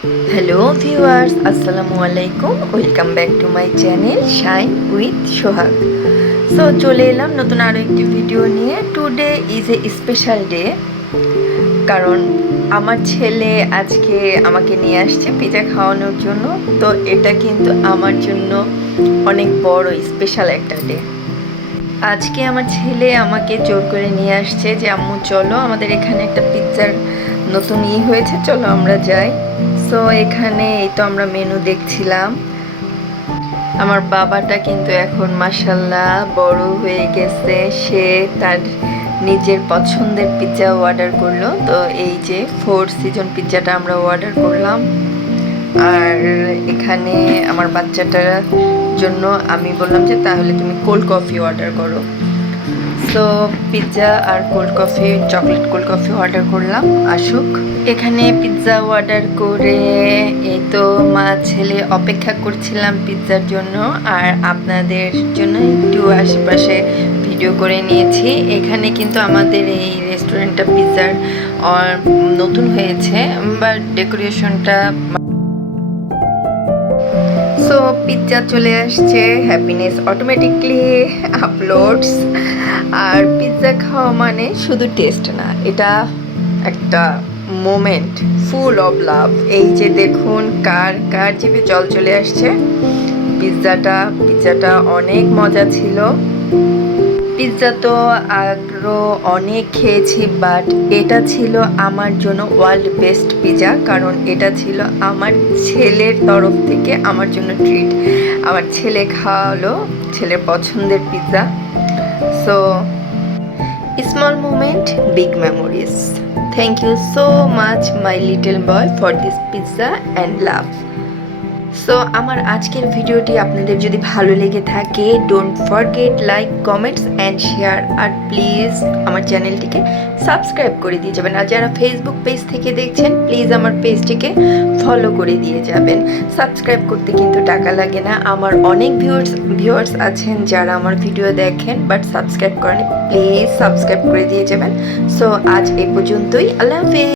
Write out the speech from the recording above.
Hello viewers, আসসালামু আলাইকুম। Welcome back to my channel shine with Sohag. So চলে এলাম নতুন আরও একটি ভিডিও নিয়ে। Today is a special day, কারণ আমার ছেলে আজকে আমাকে নিয়ে আসছে পিৎজা খাওয়ানোর জন্য। তো এটা কিন্তু আমার জন্য অনেক বড় স্পেশাল একটা ডে। আজকে আমার ছেলে আমাকে জোর করে নিয়ে আসছে যে আম্মু চলো, আমাদের এখানে একটা পিৎজার নতুন হয়েছে, চলো আমরা যাই। সো এখানে এই তো আমরা মেনু দেখছিলাম। আমার বাবাটা কিন্তু এখন মাশাল্লাহ বড় হয়ে গেছে, সে তার নিজের পছন্দের পিৎজা অর্ডার করলো। তো এই যে 4 সিজন পিৎজাটা আমরা অর্ডার করলাম। আর এখানে আমার বাচ্চাটার জন্য আমি বললাম যে তাহলে তুমি কোল্ড কফি অর্ডার করো। সো পিৎজা আর cold coffee, chocolate cold coffee order করলাম, আসুক। এখানে পিৎজা অর্ডার করে এই তো মা ছেলে অপেক্ষা করছিলাম পিৎজার জন্য। আর আপনাদের জন্য একটু আশেপাশে ভিডিও করে নিয়েছি। এখানে কিন্তু আমাদের এই রেস্টুরেন্টটা পিৎজার নতুন হয়েছে, বা ডেকোরেশনটা। সো পিৎজা চলে আসছে, হ্যাপিনেস অটোমেটিকলি আপলোডস। আর পিৎজা খাওয়া মানে শুধু টেস্ট না, এটা একটা মোমেন্ট ফুল অফ লাভ। এই যে দেখুন কার কার জিভে জল চলে আসছে। পিৎজাটা অনেক মজা ছিল। পিৎজা তো আরও অনেক খেয়েছি, বাট এটা ছিল আমার জন্য ওয়ার্ল্ড বেস্ট পিৎজা, কারণ এটা ছিল আমার ছেলের তরফ থেকে আমার জন্য ট্রিট। আমার ছেলে খাওয়ালো ছেলের পছন্দের pizza. So small moment, big memories. Thank you so much my little boy for this pizza and love. So আমার আজকের ভিডিওটি আপনাদের যদি ভালো লেগে থাকে, don't forget like, comments and share. আর প্লিজ আমার চ্যানেলটিকে সাবস্ক্রাইব করে দিয়ে যাবেন। আর যারা ফেসবুক পেজ থেকে দেখছেন, প্লিজ আমার পেজটিকে ফলো করে দিয়ে যাবেন। সাবস্ক্রাইব করতে কিন্তু টাকা লাগে না। আমার অনেক ভিউয়ার্স আছেন যারা আমার ভিডিও দেখেন বাট সাবস্ক্রাইব করেন, প্লিজ সাবস্ক্রাইব করে দিয়ে যাবেন। সো আজ এই পর্যন্তই, আল্লাহ হাফেজ।